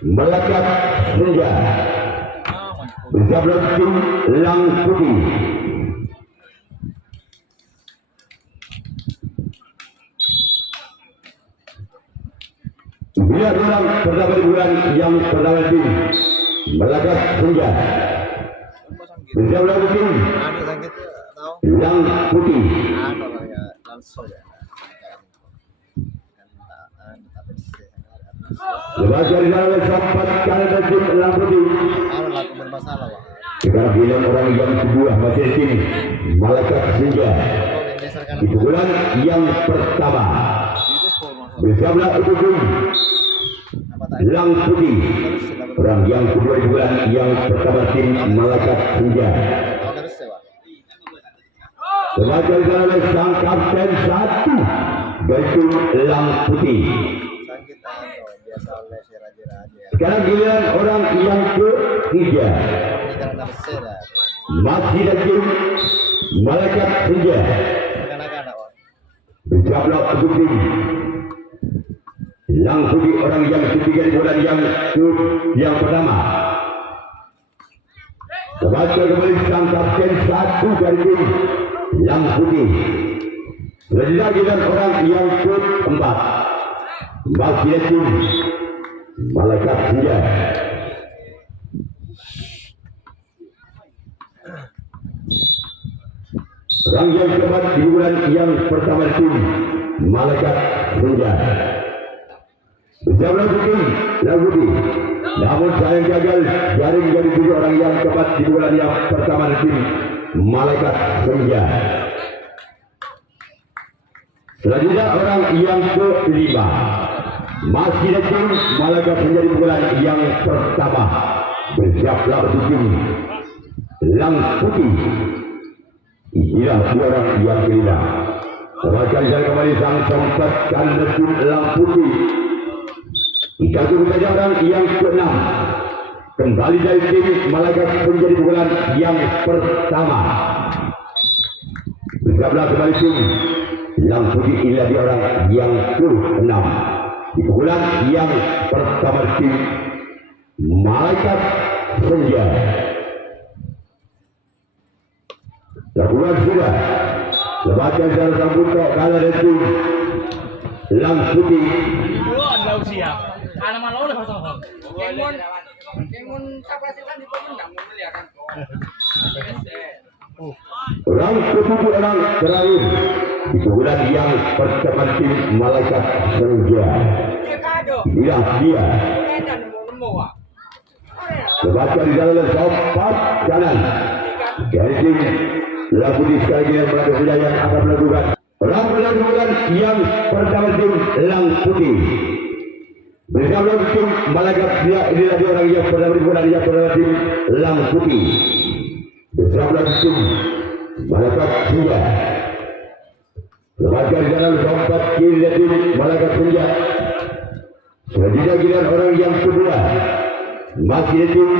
melekat senja bersama tim Elang Putih. Bila orang pertama bulan yang pertama tim melekat senja bersama tim Elang Putih. Lepas dari dalam sempat karena tim Elang Putih. Sekarang bilang orang yang kedua masih tim Malaikat Senja di bulan yang pertama bersama tim Elang Putih. Orang yang kedua di bulan yang pertama tim Malaikat Senja. Lepas dari dalam sang kapten satu dari tim Elang Putih. Sekarang giliran orang yang ketiga masih dari Malaikat Senja bersama tim Elang Putih. Orang yang ketiga di bulan yang pertama terbaca kembali sang kapten satu dari tim Elang Putih. Selanjutnya giliran orang yang keempat masih dari tim Malaikat Senja. Orang yang keempat di bulan yang pertama tim Malaikat Senja bersama tim Elang Putih. Namun sayang gagal jaring dari 7 orang yang keempat di bulan yang pertama tim Malaikat Senja. Selanjutnya orang yang kelima masih datang Malaikat Senja di bulan yang pertama bersiaplah tim Elang Putih. Inilah 2 orang yang kelima. Terbaca kembali sang sempat kandang tim Elang Putih. Dikasih saja orang yang keenam kembali dari tim Malaikat Senja di bulan yang pertama bersiaplah kembali tim Elang Putih. Inilah dia orang yang keenam di bulan yang pertama tim Malaikat Senja. Terbuat sudah lebakan salah sambut kok kalah dari tim Elang Putih. Orang ketujuh orang terakhir di bulan yang pertama tim Malaikat Senja. Inilah dia. Lebakan di dalam sopat kanan dari tim Elang Putih. Sekali lagi melakukan kejayaan akan melakukan orang bulan yang pertama tim Elang Putih bersama tim Malaikat Senja. Inilah dia orang yang pertama di bulan yang pertama tim Elang Putih bersama tim Malaikat Senja. Lepas dalam sopat kiri dari tim Malaikat Senja. Selanjutnya giliran orang yang kedua masih tim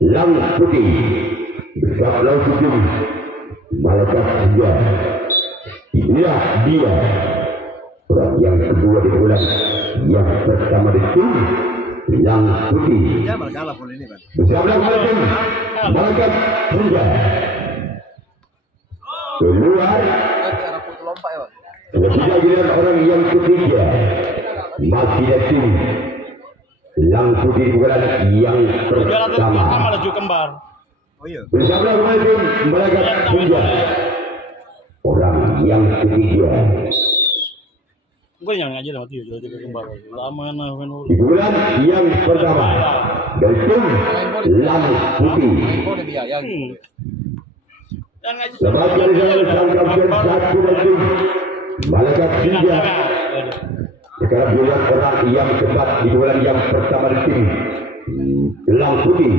Elang Putih bersama tim Malaikat Senja. Inilah dia orang yang kedua di bulan yang pertama di tim Elang Putih bersama tim Malaikat Senja. Keluar selanjutnya giliran orang yang ketiga masih dari tim Elang Putih di bulan yang pertama bersama tim Malaikat Senja. Orang yang ketiga di bulan yang pertama dari tim Elang Putih. Sebagai sang kapten satu dari tim Malaikat Senja. Sekarang bulan orang yang keempat di bulan yang pertama dari tim Elang Putih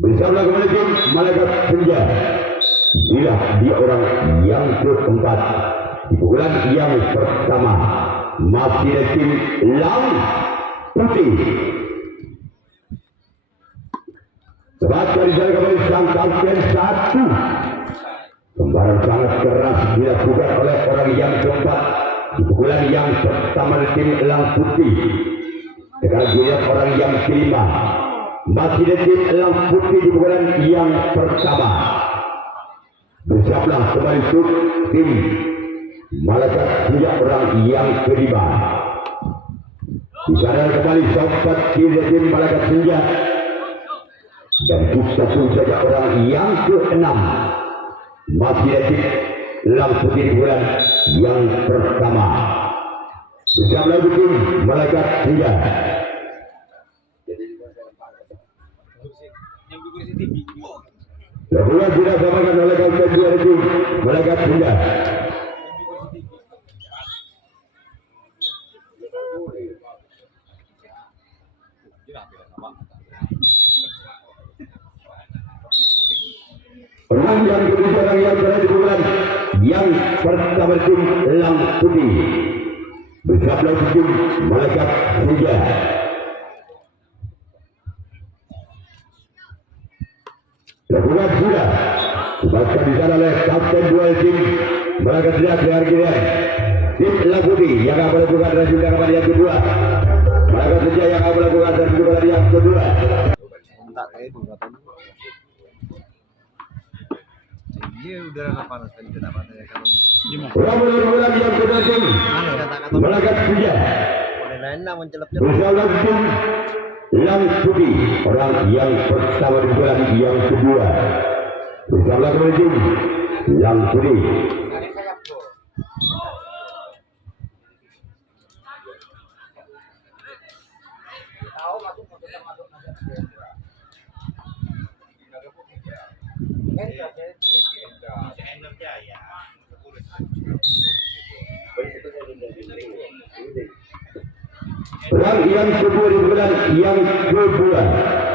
bersama kembali tim Malaikat Senja. Bila dia orang yang keempat di bulan yang pertama masih dari tim Elang Putih. Sebagai dari kembali sang kapten satu. Kembaran sangat keras dilakukan oleh orang yang keempat di bulan yang pertama dari tim Elang Putih Sekarang dilihat orang yang kelima. Masih ada tim Elang Putih di bulan yang pertama. Bersiaplah kembali untuk tim Malaikat Senja orang yang kelima. Di sana kembali sobat kiri tim Malaikat Senja. Dan satu saja orang yang keenam. Masih ada tim Elang Putih di bulan yang pertama. Bersiaplah tim Malaikat Senja. Lakukan sudah samakan oleh kawan dua itu Malaikat Senja. Orang yang ketiga orang yang berada di bulan yang pertama tim Elang Putih. Bersiaplah tim Malaikat Senja. Lakukan sudah dibaca di sana oleh kapten dua tim Malaikat Senja Giliran tim Elang Putih yang akan melakukan rajungan kepada yang kedua. Malaikat Senja yang akan melakukan rajungan kepada yang kedua. Ini udara panas tadi kenapa saya kalau Orang bola yang kedua tim Malaikat Senja. lain lah mencelap Bersama tim Elang Putih orang yang pertama di bulan yang kedua. Bersama tim Elang Putih. Orang yang kedua di bulan yang kedua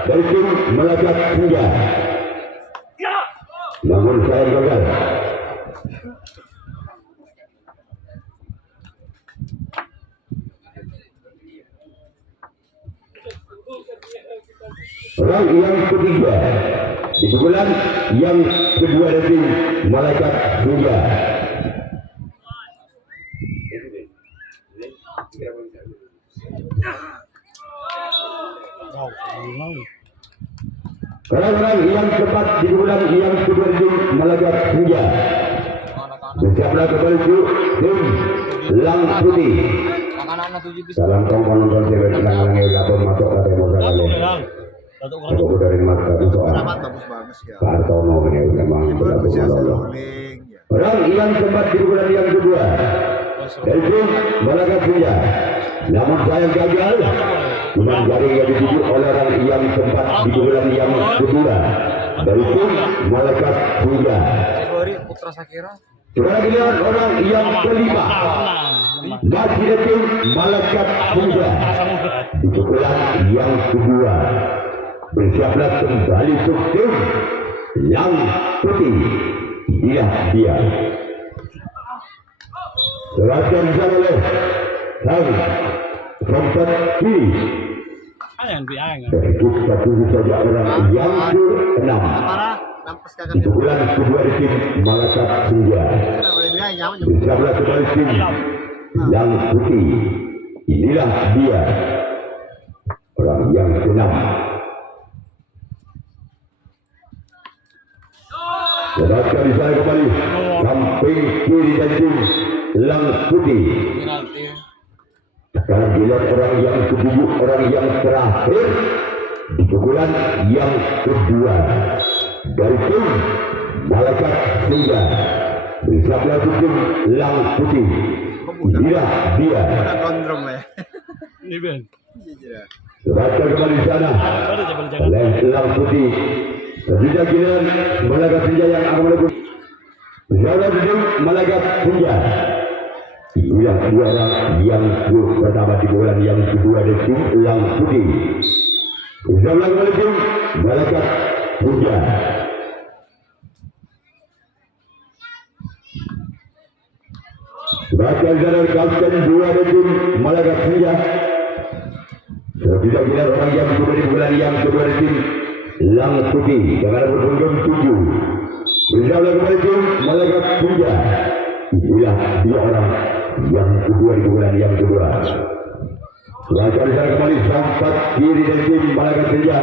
dari tim Malaikat Senja. Namun saya gagal. Orang yang ketiga di bulan yang kedua dari tim Malaikat Senja. Orang-orang yang tepat di bulan yang kedua tim Malaikat Senja. Bersiaplah kembali tim Elang Putih. Salam tongkol nonton cewek senang-senang lapor masuk ke demo kali. Aku dari mata itu soal. Pak Artono ini memang berlaku. Orang yang tepat di bulan yang kedua dari tim Malaikat Senja. Namun saya gagal. Dengan jaring yang dituju oleh orang yang tempat di bulan yang kedua dari tim Malaikat Senja. Sekarang dilihat orang yang kelima. Masih ada tim Malaikat Senja di bulan yang kedua. Bersiaplah kembali untuk tim Elang Putih. Inilah dia. Serahkan sana oleh sang tempat kiri. Itu satu saja orang yang ke-6 di bulan kedua di tim Malaikat Senja. Bersiaplah kembali tim Elang Putih. Inilah dia orang yang ke-6. Serahkan di sana kembali samping kiri dan tim Elang Putih. Sekarang dilihat orang yang ke-7, orang yang terakhir di bulan yang kedua dari tim Malaikat Senja. Bersiaplah tim Elang Putih. Inilah dia. Serahkan kembali di sana oleh Elang Putih. Sesudah giliran Malaikat Senja yang akan melakukan. Bersiaplah tim Malaikat Senja. Inilah dua orang yang pertama di bulan yang kedua dari tim Elang Putih. Bersama kembali tim Malaikat Senja. Bahkan dari kapten dua dari tim Malaikat Senja. Sesudah giliran orang yang kedua di bulan yang kedua dari tim Elang Putih dengan berpunggung 7. Bersama kembali tim Malaikat Senja. Inilah dua orang yang kedua di bulan yang kedua. Lakukan kembali sampai kiri dari tim Malaga Senja.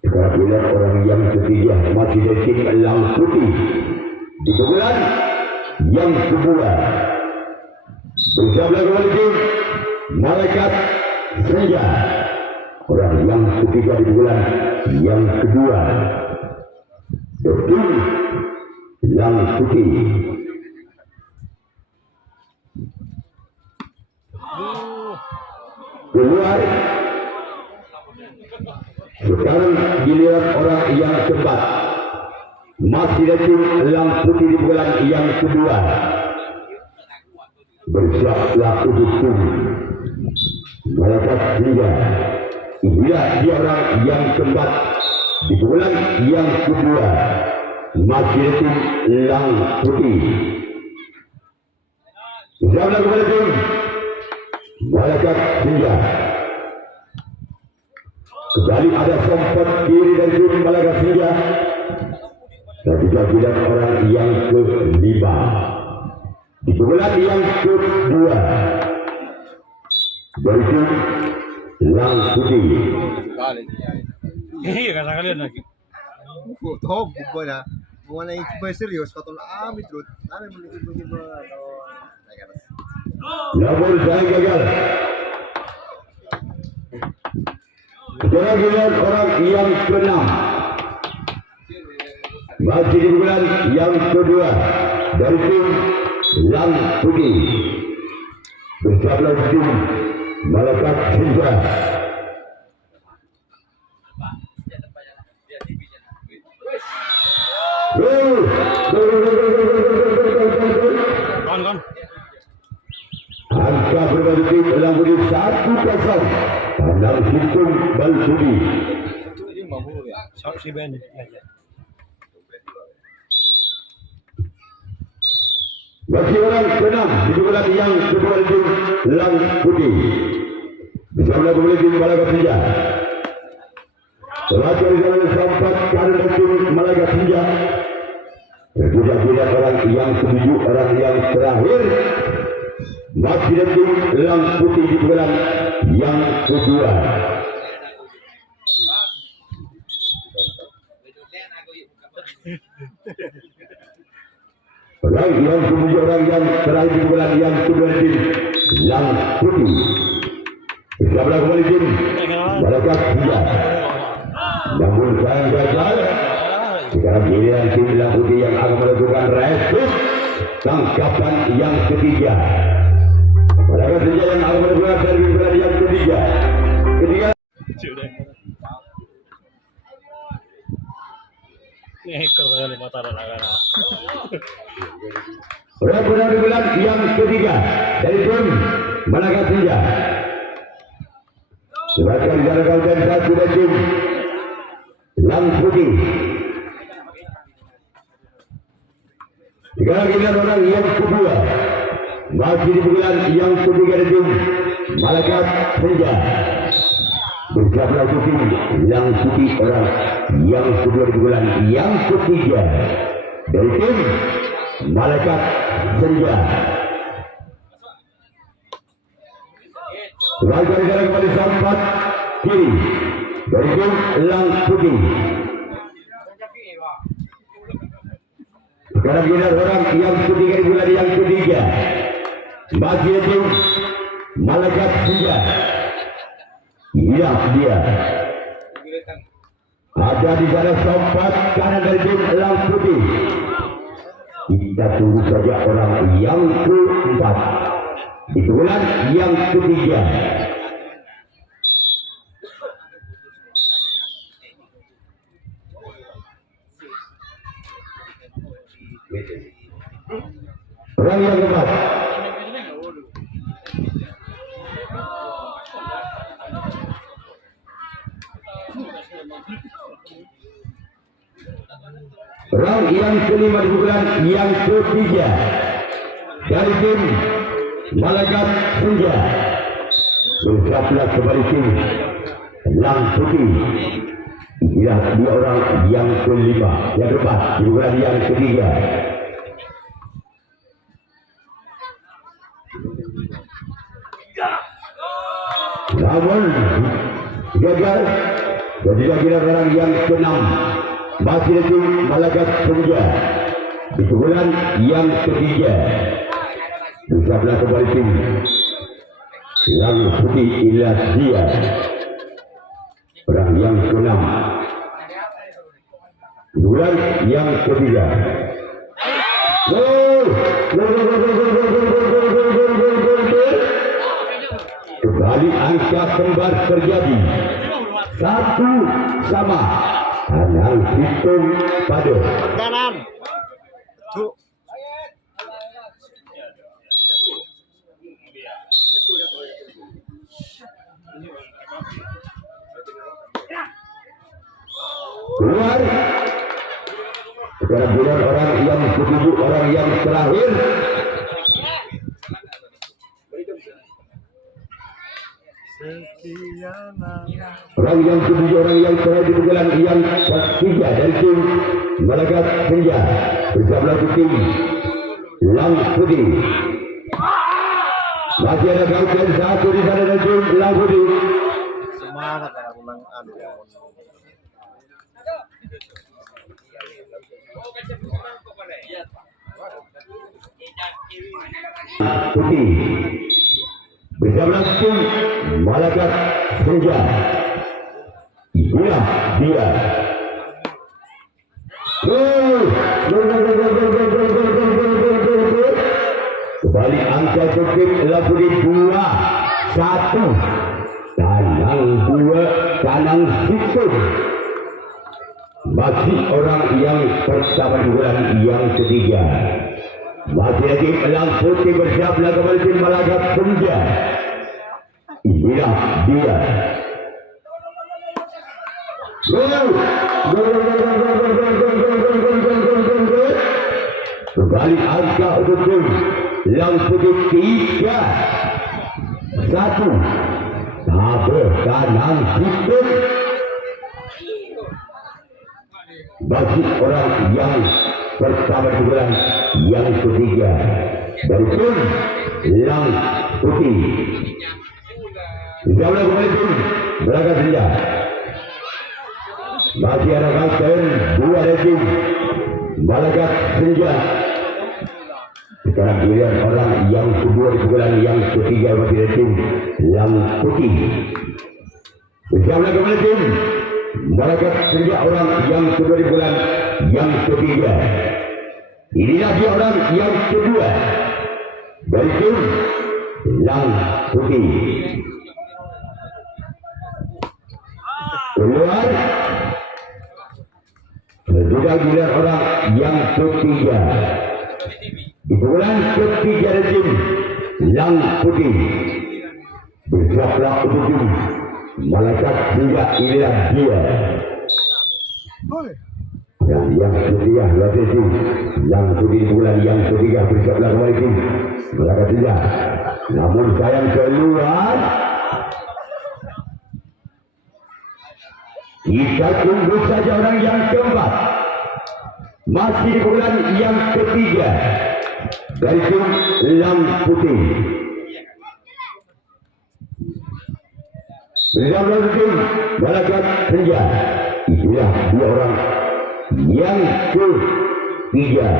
Kemudian orang yang ketiga masih dari tim Lang Putih. Di pukulan yang kedua bersama kembali tim Malaikat Senja. Orang yang ketiga di bulan yang kedua tim Lang Putih. Keluar. Sekarang giliran orang yang keempat. Masih dari tim Lang Putih di bulan yang kedua. Bersiaplah untuk tim Malaikat Senja. Inilah dia orang yang keempat di bulan yang kedua. Masih dari tim Lang Putih. Bersama kepada tim Malaikat Senja. Kembali ada sempat kiri dari tim Malaikat Senja. Dan juga bilang orang yang kelima di bulan yang kedua dari tim Lang Putih. Iya kata kalian lagi. Tahu bukan na. Bukan na ikiba serius. Katong amit rot. Ano mo ikiba ano. Namun saya gagal. Sekarang giliran orang yang keenam. Masih di bulan yang kedua dari tim Lang Putih. Bersama tim Malaikat Senja. Kan. Angka berbagi tim Lang Putih 1-0. Pandang Sintung Balsudi. Si Ben. Bagi orang keenam di bulan yang kedua tim Lang Putih. Bersama kembali tim Malaikat Senja. Terakhir zaman sempat kader tim Malaikat Senja. Tidak orang yang ketujuh, orang yang terakhir masih dari tim Lang Putih di bulan yang kedua. Orang yang ketujuh, orang yang terakhir di bulan yang kedua tim Lang Putih. Bersama kembali tim Malaikat Senja. Namun sayang gagal. Sekarang giliran tim Lang Putih yang akan melakukan resip tangkapan yang ketiga. Malaikat Senja yang akan melakukan servis yang ketiga. Ngekor kali mata laga. Benar-benar di bulan yang ketiga dari tim Malaikat Senja. Sebagai jalan dan satu dari tim Lang Putih. Sekarang giliran orang yang kedua. Masih di bulan yang ketiga dari tim Malaikat Senja. Bersama tim Lang Putih, orang yang kedua di bulan yang ketiga dari tim Malaikat Senja. Sebagai jalan kembali sampat kiri dari tim Lang Putih. Sekarang giliran orang yang ketiga di bulan yang ketiga. Masih tim Malaikat Senja. Iya dia. Ada di sana sempat kanan dari tim Lang Putih. Kita tunggu saja orang yang keempat di bulan yang ketiga. Orang yang keempat. Orang yang kelima di bulan yang ketiga dari tim Malaikat Senja. Bersiaplah kembali tim Lang Putih. Inilah dua orang yang kelima, yang keempat di bulan yang ketiga. namun gagal. Jadi kira orang yang keenam masih lagi Malaga Senja di bulan yang ketiga. Di sebelah kembali tim yang putih ialah dia orang yang keenam di bulan yang ketiga. Gol! Kembali angka kembar terjadi 1-1 Anang Situng Padu. Kanan. Tuh. Keluar. Sekarang bulan orang yang ketujuh, orang yang terakhir. Orang yang ketujuh, orang yang terakhir di bulan yang ketiga dari tim Malaga Senja bersama tim Lang Putih. Masih ada gangguan satu di sana dari tim Lang Putih. Semangat ya ulang adu. Putih bersama tim Malaga Senja. Itulah dia. Kembali angka tim Lapuri 2-1. Tanang 2, Tanang Situng. Masih orang yang pertama di bulan yang ketiga. Masih lagi Lang Putih bersama kembali tim Malaga Senja. Inilah dia. Kembali angka untuk tim Lang Putih 3-1. Tanang Situng. Bagi orang yang pertama di bulan yang ketiga dari tim Lang Putih. Insya Allah kembali tim Malaga Senja. Masih ada gangguan dua dari tim Malaga Senja. Sekarang giliran orang yang kedua di bulan yang ketiga masih dari tim Lang Putih. Insya Allah kembali tim Malaga Senja, orang yang kedua di bulan yang ketiga. Inilah dia orang yang kedua dari tim Lang Putih. Keluar. Sudah giliran orang yang ketiga di bulan ketiga dari tim Lang Putih. Bersiaplah untuk tim Malaga Senja. Inilah dia. Dan yang ketiga berarti tim Lang Putih di bulan yang ketiga. Bersiaplah kembali tim Malaga Senja. Namun sayang keluar. Kita tunggu saja orang yang keempat. Masih di bulan yang ketiga dari tim Lang Putih. Bersama tim Malaga Senja. Itulah dua orang yang ketiga.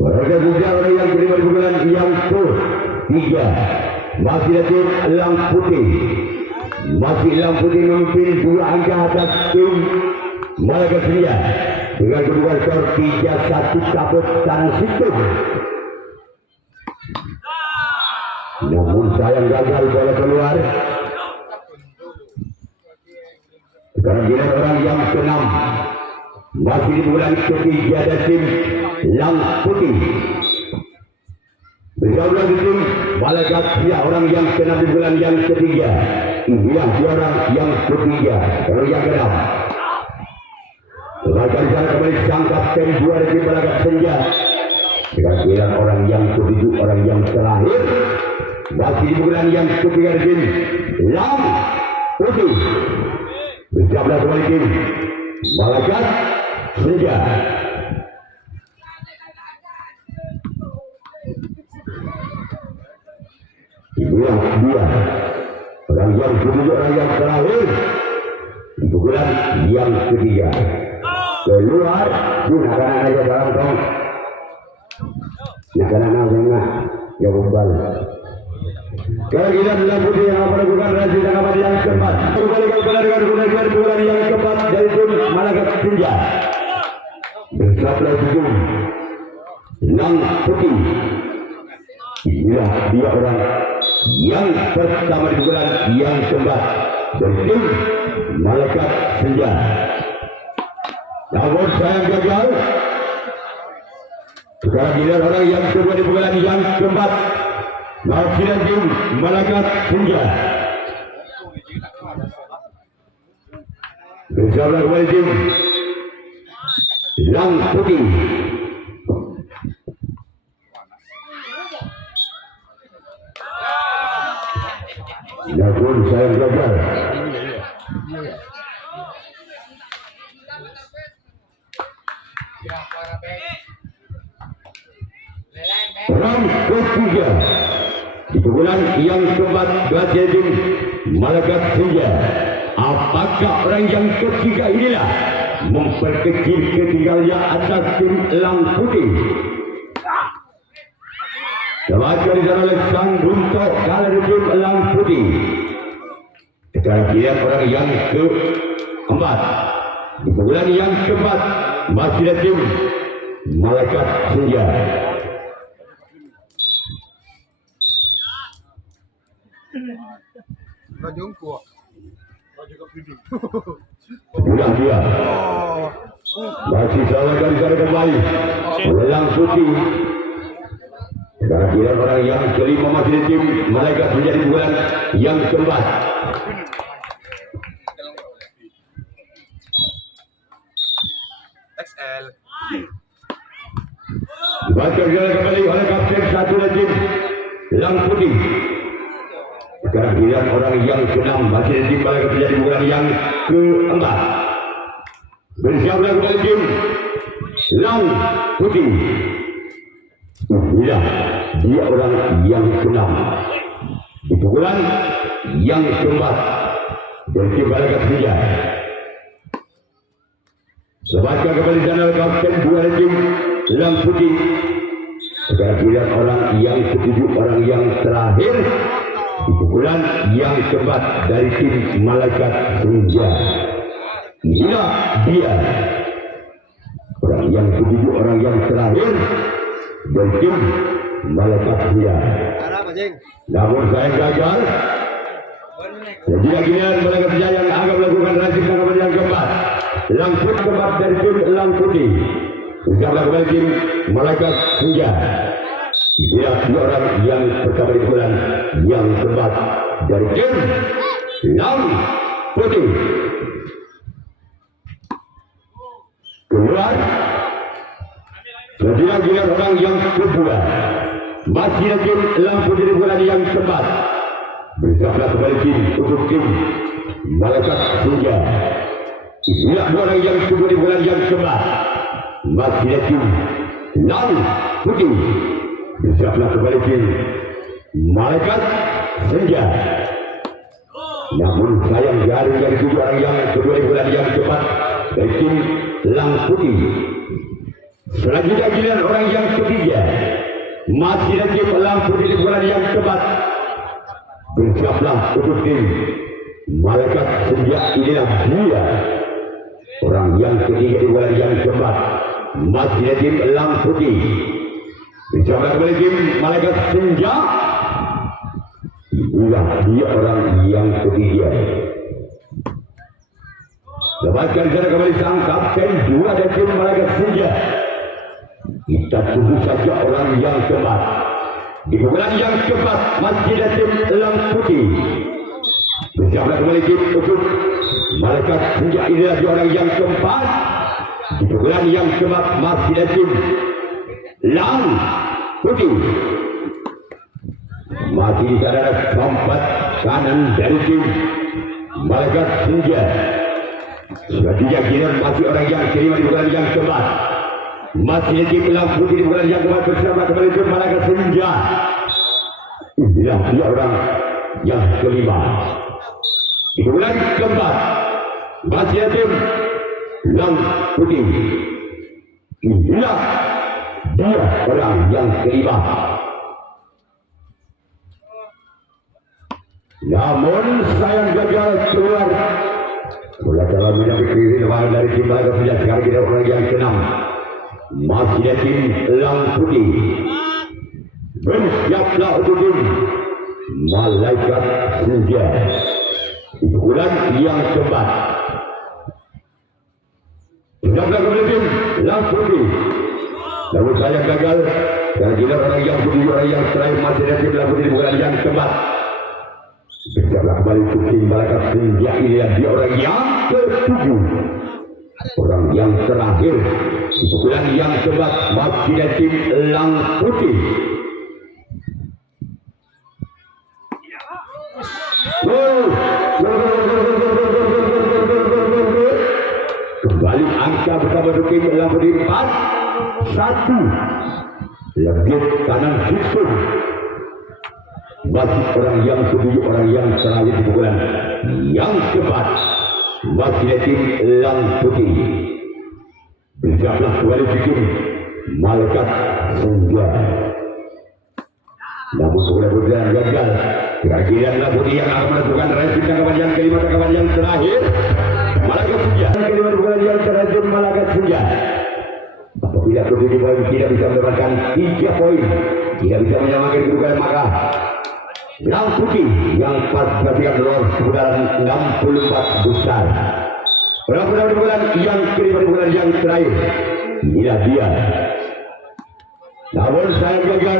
Malaga Senja orang yang kelima di bulan yang ketiga. Masih ada tim Lang Putih. Masih Lang Putih memimpin dua angka atas tim Malaga Senja dengan kedua skor 3-1 cabut Tanang Situng. Namun sayang gagal bola keluar. Sekarang giliran orang yang keenam. Masih di bulan ketiga ada tim Lang Putih. Bersama tim Malaga Senja orang yang keenam di bulan yang ketiga. Inilah orang yang ketiga, orang yang keenam. Sebagai sana kembali sang kapten dua dari tim Malaga Senja. Sekarang giliran orang yang ketujuh, orang yang terakhir. Masih di bulan yang ketiga dari tim Lang Putih. Bersama kembali tim Malaga Senja. orang yang terakhir di pukulan yang ketiga. Keluar gunakan aja barang tong. Nak nak jawab balik. Kira-kira dalam putih yang melakukan rajin dan amat yang keempat. Kembali dengan pukulan yang keempat dari tim Malaga Senja. Bersabda ujung Lang Putih. Inilah dia orang yang pertama di pukulan yang keempat dari tim Malaga Senja. Namun sayang gagal. Sekarang giliran orang yang kedua di pukulan yang keempat. Masih lagi Malaga Senja. Bersama kembali tim Lang Putih. Namun sayang gagal. Round ketiga di pukulan yang keempat berhasil tim Malaga Senja. Apakah orang yang ketiga inilah memperkecil ketinggalannya atas tim Lang Putih? Terbaca di sana oleh sang runtuh kalah dari tim Lang Putih. Sekarang dia orang yang keempat di pukulan yang keempat masih ada tim Malaga Senja. Rajungku. Pulang dia. Masih salah kali sana kembali. Lang Putih. Sekarang dia orang yang kelima masih di tim Malaga Senja di pukulan yang keempat. XL. Dibaca kembali oleh kapten satu dari tim Lang Putih. Sekarang giliran orang yang keenam masih di tim Malaga Senja di pukulan yang keempat. Bersiaplah kembali tim Lang Putih. Inilah dia orang yang keenam di pukulan yang keempat dari tim Malaga Senja. Sebaca kembali sana kapten dua dari tim Lang Putih. Sekarang giliran orang yang ketujuh, orang yang terakhir di pukulan yang keempat dari tim Malaga Senja. Inilah dia orang yang ketujuh, orang yang terakhir dari tim Malaga Senja. Namun saya gagal. Jadi giliran Malaga Senja yang akan melakukan rajin tangkapan yang keempat. Lang Putih keempat dari tim Lang Putih. Bersama kembali tim Malaga Senja. Inilah dua orang yang pertama di bulan yang keempat dari tim Lang Putih. Keluar. Setelah giliran orang yang kedua masih di tim Lang Putih di bulan yang keempat. Bersama kembali tim untuk tim Malaga Senja. Inilah dua orang yang kedua di bulan yang keempat. Masih di tim Lang Putih. Bersiaplah kembali tim Malaga Senja. Namun sayang garing dari tujuh orang yang kedua di bulan yang keempat dari tim Lang Putih. Selanjutnya giliran orang yang ketiga masih di tim Lang Putih di bulan yang keempat. Bersiaplah untuk tim Malaga Senja. Inilah dia orang yang ketiga di bulan yang keempat masih di tim Lang Putih. Bicara kembali tim Malaga Senja. Inilah dia orang yang ketiga. Lepaskan sana kembali sang kapten dua dari tim Malaga Senja. Kita tunggu saja orang yang keempat. Di pukulan yang keempat masih ada tim Lang Putih. Bicara kembali tim untuk Malaga Senja. Inilah dia orang yang keempat. Di pukulan yang keempat masih ada tim Lang Putih. Masih di sana sampat kanan dari tim Malaga Senja. Selanjutnya giliran masih orang yang kelima di bulan yang keempat. Masih di tim Lang Putih di bulan yang keempat bersama kembali tim Malaga Senja. Inilah dia orang yang kelima. Di bulan keempat masih tim Lang Putih. Inilah dia orang yang kelima. Namun sayang gagal keluar. Bola dalam menyambut kiri lawan dari tim Malaga Senja. Sekarang kita orang yang keenam. Masih ada tim Lang Putih. Bersiaplah untuk tim Malaikat Senja. Di bulan yang keempat. Bersiaplah kepada tim Lang Putih. Namun sayang gagal. Sekarang kita orang yang putih, orang yang terakhir masih ada tim Lang Putih di bulan yang keempat. Bersiaplah kembali untuk tim Malakat Senja. Ini dia orang yang ketujuh. Orang yang terakhir di bulan yang keempat masih ada tim Lang Putih. Kembali angka bersama tim Lang Putih 4-1. Lebih kanan sistem. Masih orang yang ketujuh, orang yang terakhir di bulan yang keempat masih ada tim Lang Putih. Bersiaplah kembali tim Malaikat Senja. Namun sebulan berjalan gagal. Kira-kira Lang Putih yang akan menentukan resip tangkapan yang kelima, tangkapan yang terakhir Malaikat Senja. Yang kelima di bulan yang terakhir Malaikat Senja. Apabila ketujuh poin tidak bisa mendapatkan 3 poin, tidak bisa menyamakan kedudukan, maka Lang Putih yang pastikan lolos ke putaran 64 besar. Berapa di bulan yang kelima di bulan yang terakhir. Inilah dia. Namun saya gagal.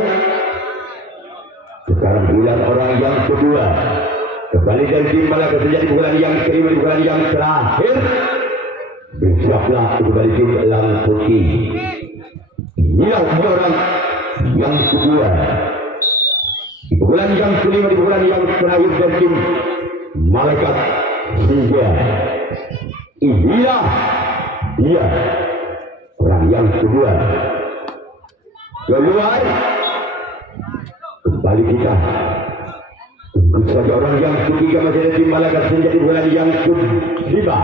Sekarang bulan orang yang kedua. Kembali dari tim Malaga Senja di bulan yang kelima di bulan yang terakhir. Bersiaplah kembali tim Lang Putih. Inilah orang yang kedua. Di bulan yang kelima di bulan yang terakhir dari tim Malaikat Senja. Inilah dia orang yang kedua. Keluar. Kembali kita. Tunggu saja orang yang ketiga masih ada tim Malaikat Senja di bulan yang kelima.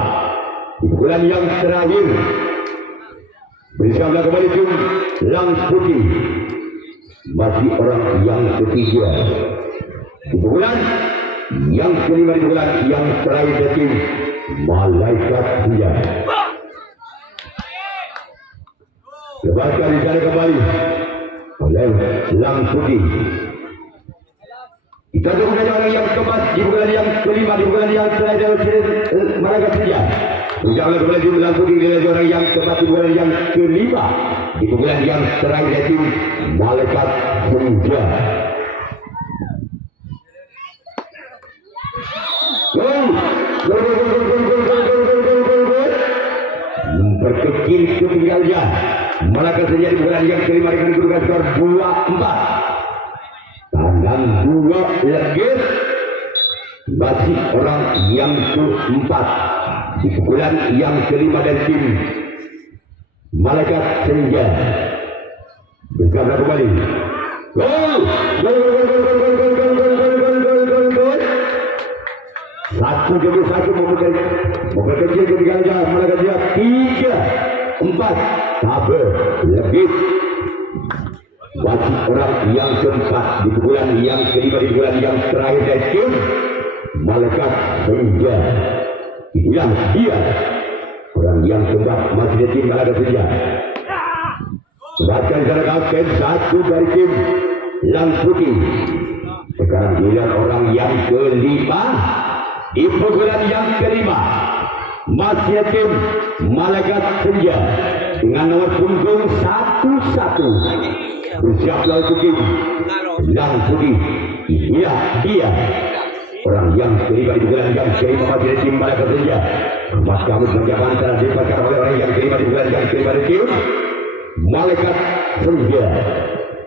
Di bulan yang terakhir. Bersiaplah kembali tim Lang Putih. Masih orang yang ketiga. Di bulan yang kelima di bulan yang terakhir dari tim Malaikat Senja. Lepaskan di sana kembali oleh Lang Putih. Kita tunggu saja orang yang keempat di bulan yang kelima di bulan yang terakhir dari Malaikat Senja. Bersiaplah kembali tim Lang Putih dari orang yang keempat di bulan yang kelima di bulan yang terakhir dari tim Malaikat Senja. Memperkecil ketinggalannya Malaikat Senja di bulan yang kelima dengan kedudukan skor 2-4. Tandang 2 legit. Masih orang yang keempat di bulan yang kelima dari tim Malaikat Senja. Bersiaplah kembali. Gol! Satu demi satu memperkecil ketinggalannya Malaikat Senja 3-4. Tabel lebih. Masih orang yang keempat di bulan yang kelima di bulan yang terakhir dari tim Malaikat Senja. Inilah dia orang yang keempat masih di tim Malaikat Senja. Bahkan sana kapten satu dari tim Lang Putih. Sekarang giliran orang yang kelima di bulan yang kelima masih tim Malaikat Senja dengan nomor punggung 11. Bersiaplah untuk tim Lang Putih. Inilah dia orang yang kelima di bulan yang kelima masih di tim Malaikat Senja. Mas kamu menjaga antara dipasang oleh orang yang kelima di bulan yang kelima di tim Malaikat Senja.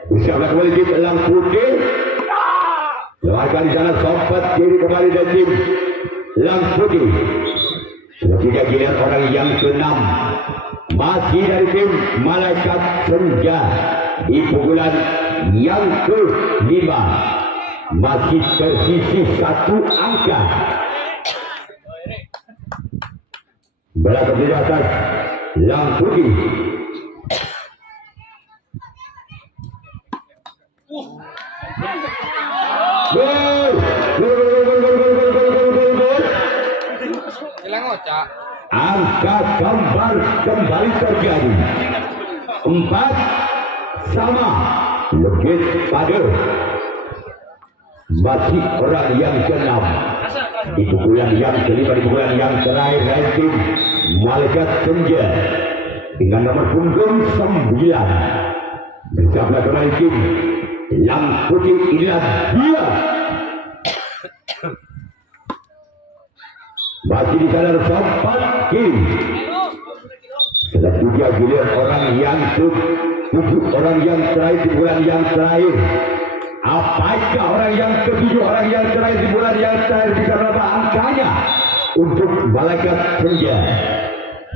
Bersiaplah kembali tim Lang Putih. Lewatkan di sana sobat kiri kembali dari tim Lang Putih. Sudah tidak giliran orang yang ke-6 masih dari tim Malaikat Senja di pukulan yang ke-5. Masih tersisi 1 angka. Belakang di atas Lang Putih. Gol! Gol! Hilang Oca. Angka gambar kembali terjadi. 4-sama. Lebih pada masih orang yang ke-6. Di pukulan yang kelima, di pukulan yang terakhir ranking Malaikat Senja dengan nomor punggung 9. Berjablah kembali tim Lang Putih. Inilah dia. Masih di sana sempat kiri. Selanjutnya giliran orang yang tujuh, orang yang terakhir di bulan yang terakhir. Apakah orang yang ketujuh, orang yang terakhir di bulan yang terakhir bisa berapa angkanya untuk Malaikat Senja?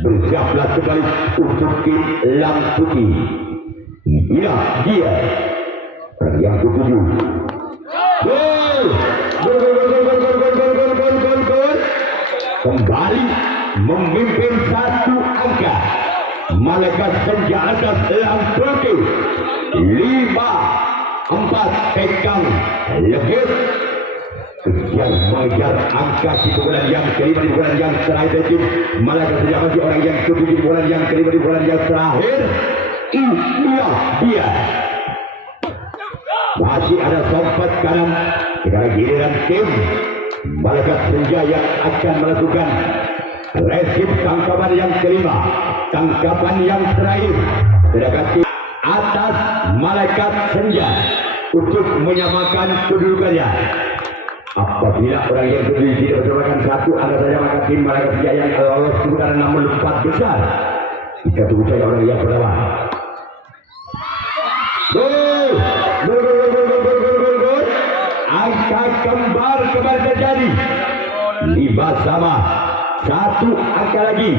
Bersiaplah kembali untuk tim Lang Putih. Inilah dia orang yang ketujuh. Gol! Gol! Kembali memimpin satu angka. Malaikat Senja atas Lang Putih 5-4 pegang legit yang mengejar angka di bulan yang kelima, di bulan yang terakhir. Malaikat Senja masih orang yang ketujuh di bulan yang kelima, di bulan yang terakhir. Inilah dia. Masih ada sempat kanan. Sekarang giliran tim Malaikat Senja yang akan melakukan resip tangkapan yang kelima, tangkapan yang terakhir. Sedangkan tim atas Malaikat Senja untuk menyamakan kedudukannya. Apabila orang yang berdiri tidak bersamakan satu angka saja, maka tim Malaikat Senja yang lolos ke putaran nomor 4 besar. Kita tunggu saja orang yang pertama. Gol! Gol! Angka kembar kembali terjadi. 5-sama. Satu angka lagi.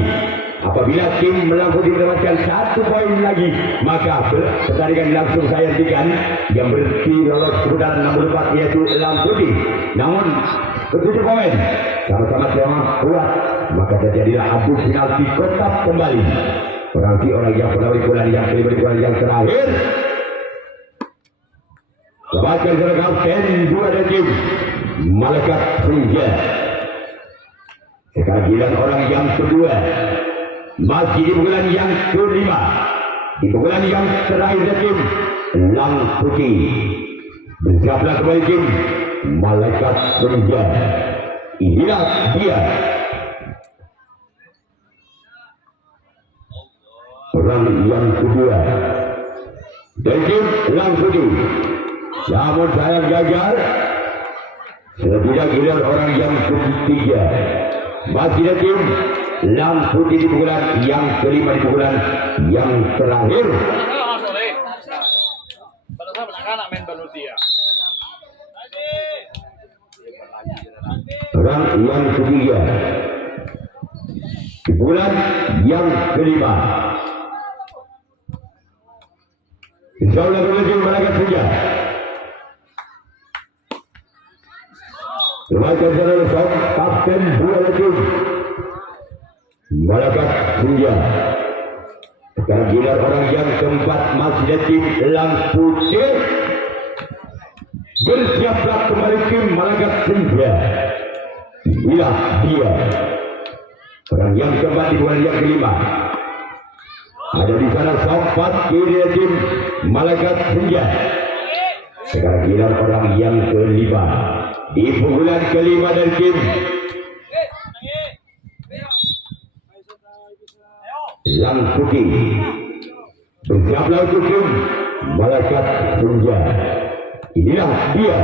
Apabila tim Lang Putih mendapatkan 1 poin lagi, maka pertandingan langsung saya hentikan. Yang berarti lolos ke putaran nomor 4 yaitu Lang Putih. Namun 7 poin sama-sama sama kuat, maka terjadilah adu penalti kotak kembali. Berarti orang yang pertama di bulan yang kelima, di bulan yang terakhir. Sebagai seorang kapten 2 dari tim Malaikat Senja. Sekarang giliran orang yang kedua. Masih di bulan yang kelima, di bulan yang terakhir tim Lang Putih. Bersiaplah kembali tim Malaikat Senja. Inilah dia orang yang kedua dari tim Lang Putih. Namun saya gagal. Selanjutnya giliran orang yang ketiga. Masih ada tim Lang Putih di pukulan yang kelima, di pukulan yang terakhir. Orang yang ketiga di bulan yang kelima. Insyaallah berlanjut Malaikat Senja. Remaja saudara kapten 2 tim Malaikat Senja. Sekarang giliran orang yang keempat masih ada tim Lang Putih. Bersiaplah kembali tim Malaikat Senja. Inilah dia orang yang keempat di bulan yang kelima. Ada di sana sempat kiri tim Malaikat Senja. Sekarang giliran orang yang kelima di bulan kelima dari tim Lang Putih. Bersiaplah untuk tim Malaikat Senja. Inilah dia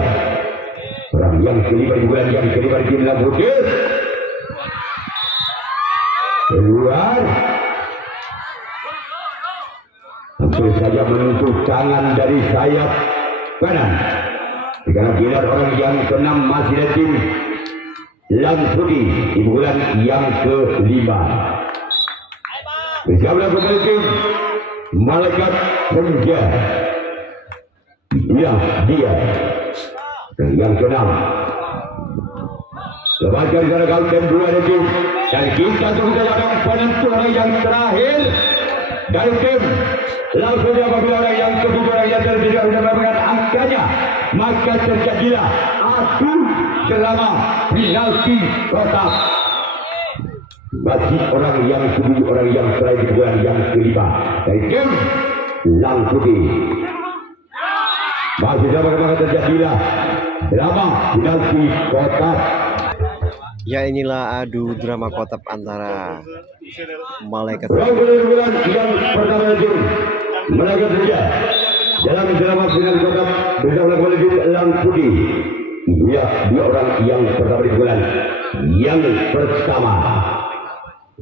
orang yang kelima di bulan yang kelima di tim Lang Putih. Keluar. Hampir saja menyentuh tangan dari sayap kanan. Sekarang giliran orang yang ke-6 masih ada tim Lang Putih di bulan yang kelima. Bersiaplah kembali tim Malaikat Senja. Inilah dia yang ke-6. Lepaskan dari Kalten 2 detik. Dan kita tunggu saja penentu orang yang terakhir dari tim. Langsung apabila orang yang kedua orang yang terdiri sudah mendapatkan angkanya, maka terjadilah adu selama penalti kotak. Bagi orang yang kedua orang yang terakhir di bulan yang kelima dari tim Lang Putih. Masih dapat maka terjadilah drama penalti kotak. Ya, inilah adu drama kotak antara Malaikat Bulan yang pertama itu Malaikat saja dalam drama final kotak bersama Malaikat Lang Putih. Dia orang yang pertama di bulan yang pertama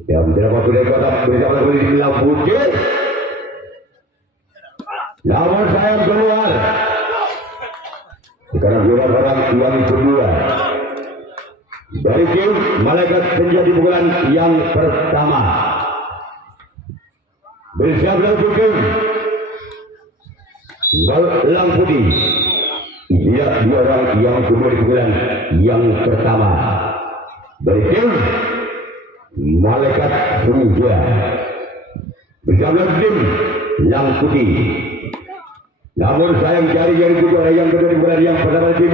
dalam drama final kotak bersama Malaikat Lang Putih. Lawan sayap keluar. Sekarang bulan orang yang kedua dari tim Malaikat Senja di bulan yang pertama. Bersiaplah tim Lang Putih. Dia orang yang kedua di bulan yang pertama dari tim Malaikat Senja. Bersiaplah tim Lang Putih. Namun sayang jari-jari kedua yang kedua di bulan yang pertama tim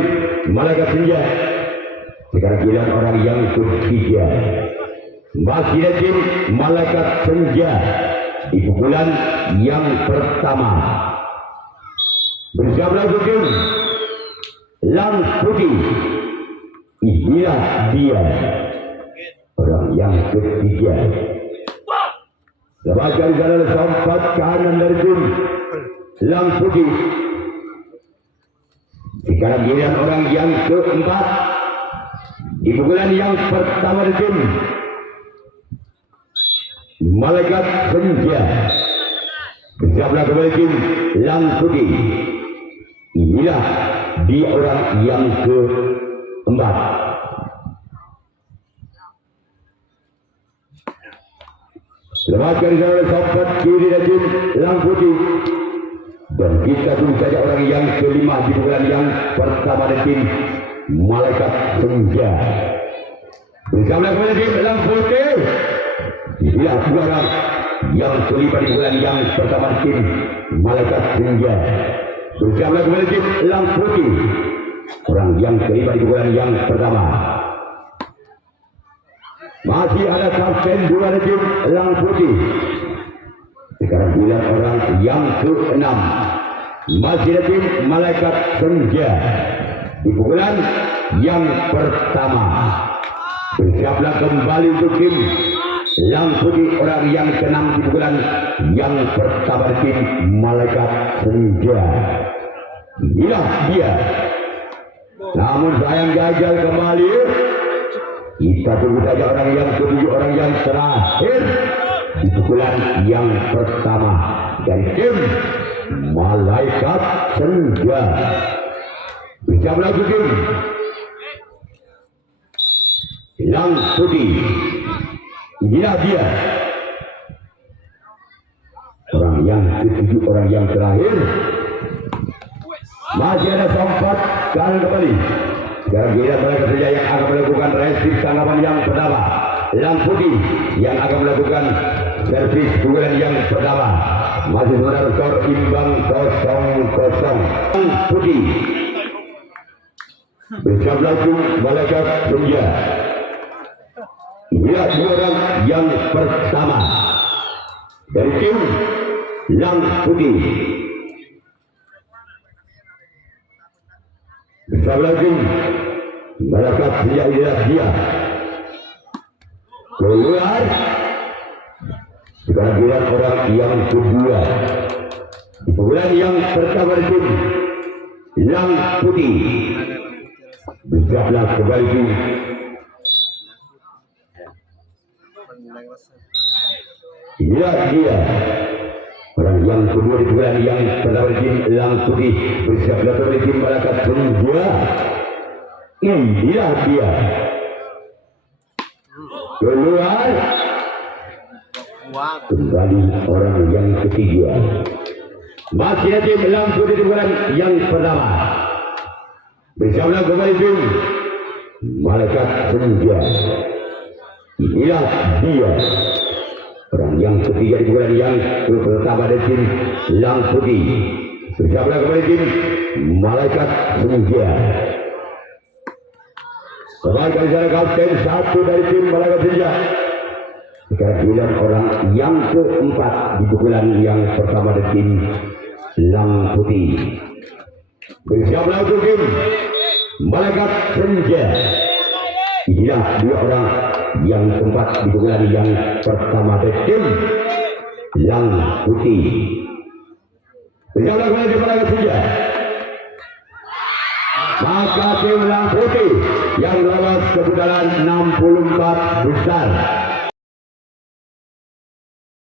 Malaikat Senja. Sekarang giliran orang yang ketiga masih ada tim Malaikat Senja di pukulan yang pertama. Bersiaplah tim Lang Putih. Inilah dia orang yang ketiga. Lepaskan jalan sempat kanan dari tim Lang Putih. Sekarang giliran orang yang keempat di pukulan yang pertama di tim Malaikat Senja. Bersiaplah kembali tim Lang Putih. Inilah dia orang yang keempat. Lepaskan jalan sempat kiri dari tim Lang Putih. Dan kita tunggu saja orang yang kelima di pukulan yang pertama dari tim Malaikat Senja. Bersama kepada tim Lang Putih. Dia orang yang kelima di bulan yang pertama tim Malaikat Senja. Bersama kepada tim Lang Putih. Orang yang kelima di bulan yang pertama. Masih ada kapten dua di tim Lang Putih. Sekarang bulan orang yang ke-6 masih ada tim Malaikat Senja di pukulan yang pertama. Bersiaplah kembali untuk tim Lang Putih orang yang ke-6 di pukulan yang pertama tim Malaikat Senja. Inilah dia. Namun sayang gagal kembali. Kita tunggu saja orang yang ketujuh orang yang terakhir di pukulan yang pertama dari tim Malaikat Senja. Bersiaplah tim Lang Putih. Inilah dia orang yang ketujuh orang yang terakhir. Masih ada sempat kanan kembali. Sekarang giliran Malaikat Senja yang akan melakukan resip tanggapan yang pertama. Lang Putih yang akan melakukan servis pukulan yang pertama. Masih sementara skor imbang 0-0. Lang Putih. Bersiaplah tim Malaikat Senja. Inilah dua orang yang pertama dari tim Lang Putih. Bersama tim Malaikat Senja. Inilah dia keluar. Sekarang giliran orang yang kedua di pukulan yang pertama dari tim Lang Putih. Bersiaplah kembali tim inilah dia orang yang kedua di bulan yang pertama tim Lang Putih. Bersiaplah kembali tim Malaikat Senja. Inilah dia keluar. Kembali orang yang ketiga. Masih ada tim Lang Putih di bulan yang pertama. Bersiaplah kembali tim Malaikat Senja. Inilah dia orang yang ketiga di bulan yang pertama dari tim Lang Putih. Bersama kembali tim Malaikat Senja. Sebagai cara kapten satu dari tim Malaikat Senja. Sekarang bilang orang yang keempat di pukulan yang pertama dari tim Lang Putih. Bersama untuk tim Malaikat Senja. Inilah dua orang yang keempat di pukulan yang pertama dari tim Lang Putih. Bersama kembali tim Malaikat Senja. Maka tim Lang Putih yang lolos ke putaran 64 besar